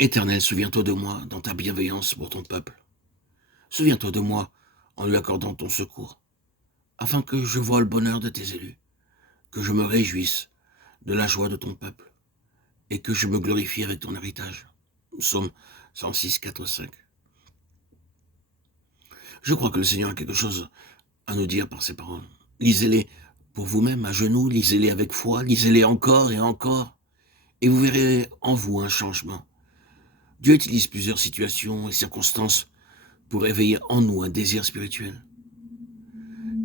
Éternel, souviens-toi de moi dans ta bienveillance pour ton peuple. Souviens-toi de moi en lui accordant ton secours, afin que je voie le bonheur de tes élus, que je me réjouisse de la joie de ton peuple, et que je me glorifie avec ton héritage. Psaume 106, 4, 5. Je crois que le Seigneur a quelque chose à nous dire par ces paroles. Lisez-les pour vous-même, à genoux, lisez-les avec foi, lisez-les encore et encore, et vous verrez en vous un changement. Dieu utilise plusieurs situations et circonstances pour éveiller en nous un désir spirituel.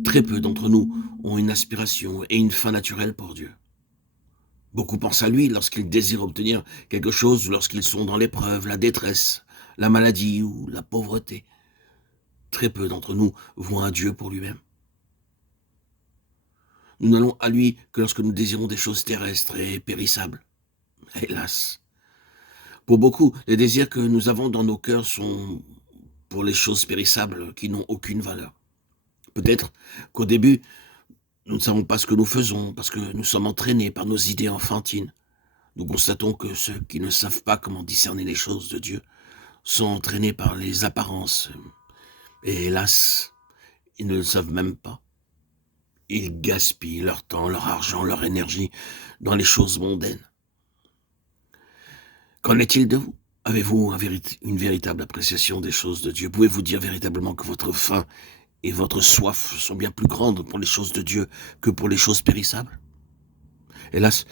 Très peu d'entre nous ont une aspiration et une fin naturelle pour Dieu. Beaucoup pensent à lui lorsqu'ils désirent obtenir quelque chose, lorsqu'ils sont dans l'épreuve, la détresse, la maladie ou la pauvreté. Très peu d'entre nous voient à Dieu pour lui-même. Nous n'allons à lui que lorsque nous désirons des choses terrestres et périssables. Hélas. Pour beaucoup, les désirs que nous avons dans nos cœurs sont pour les choses périssables qui n'ont aucune valeur. Peut-être qu'au début, nous ne savons pas ce que nous faisons parce que nous sommes entraînés par nos idées enfantines. Nous constatons que ceux qui ne savent pas comment discerner les choses de Dieu sont entraînés par les apparences. Et hélas, ils ne le savent même pas. Ils gaspillent leur temps, leur argent, leur énergie dans les choses mondaines. Qu'en est-il de vous? Avez-vous une véritable appréciation des choses de Dieu? Pouvez-vous dire véritablement que votre faim et votre soif sont bien plus grandes pour les choses de Dieu que pour les choses périssables? Hélas,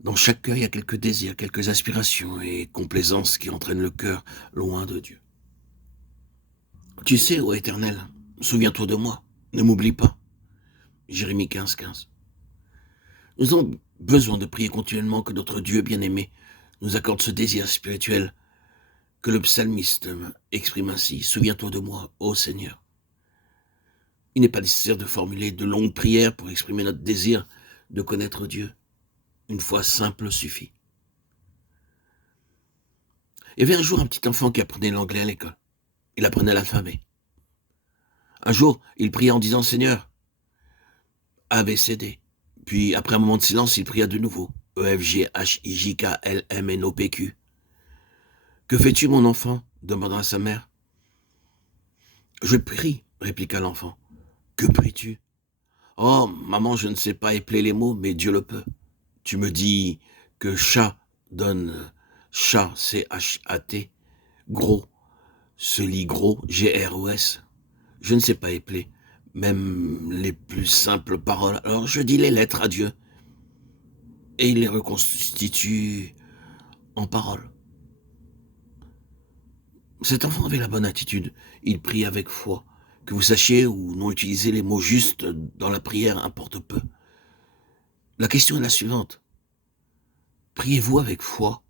dans chaque cœur, il y a quelques désirs, quelques aspirations et complaisances qui entraînent le cœur loin de Dieu. Tu sais, ô Éternel, souviens-toi de moi, ne m'oublie pas. Jérémie 15, 15. Nous avons besoin de prier continuellement que notre Dieu bien-aimé nous accorde ce désir spirituel que le psalmiste exprime ainsi. Souviens-toi de moi, ô Seigneur. Il n'est pas nécessaire de formuler de longues prières pour exprimer notre désir de connaître Dieu. Une fois simple suffit. Il y avait un jour un petit enfant qui apprenait l'anglais à l'école. Il apprenait l'alphabet. Un jour, il pria en disant « Seigneur, A, B, C, D ». Puis, après un moment de silence, il pria de nouveau « E, F, G, H, I, J, K, L, M, N, O, P, Q ». « Que fais-tu, mon enfant » demanda sa mère. « Je prie » répliqua l'enfant. « Que pries-tu »« Oh, maman, je ne sais pas épeler les mots, mais Dieu le peut. Tu me dis que chat donne chat, C-H-A-T, gros, se lit gros, G-R-O-S. Je ne sais pas épeler, même les plus simples paroles. Alors je dis les lettres à Dieu, et il les reconstitue en paroles. » Cet enfant avait la bonne attitude. Il prie avec foi. Que vous sachiez ou non utiliser les mots justes dans la prière importe peu. La question est la suivante. Priez-vous avec foi?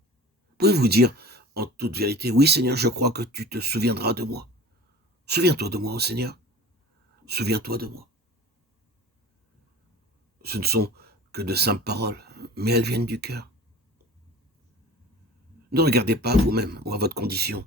Pouvez-vous dire en toute vérité, oui Seigneur, je crois que tu te souviendras de moi. Souviens-toi de moi, ô Seigneur. Souviens-toi de moi. Ce ne sont que de simples paroles, mais elles viennent du cœur. Ne regardez pas à vous-même ou à votre condition.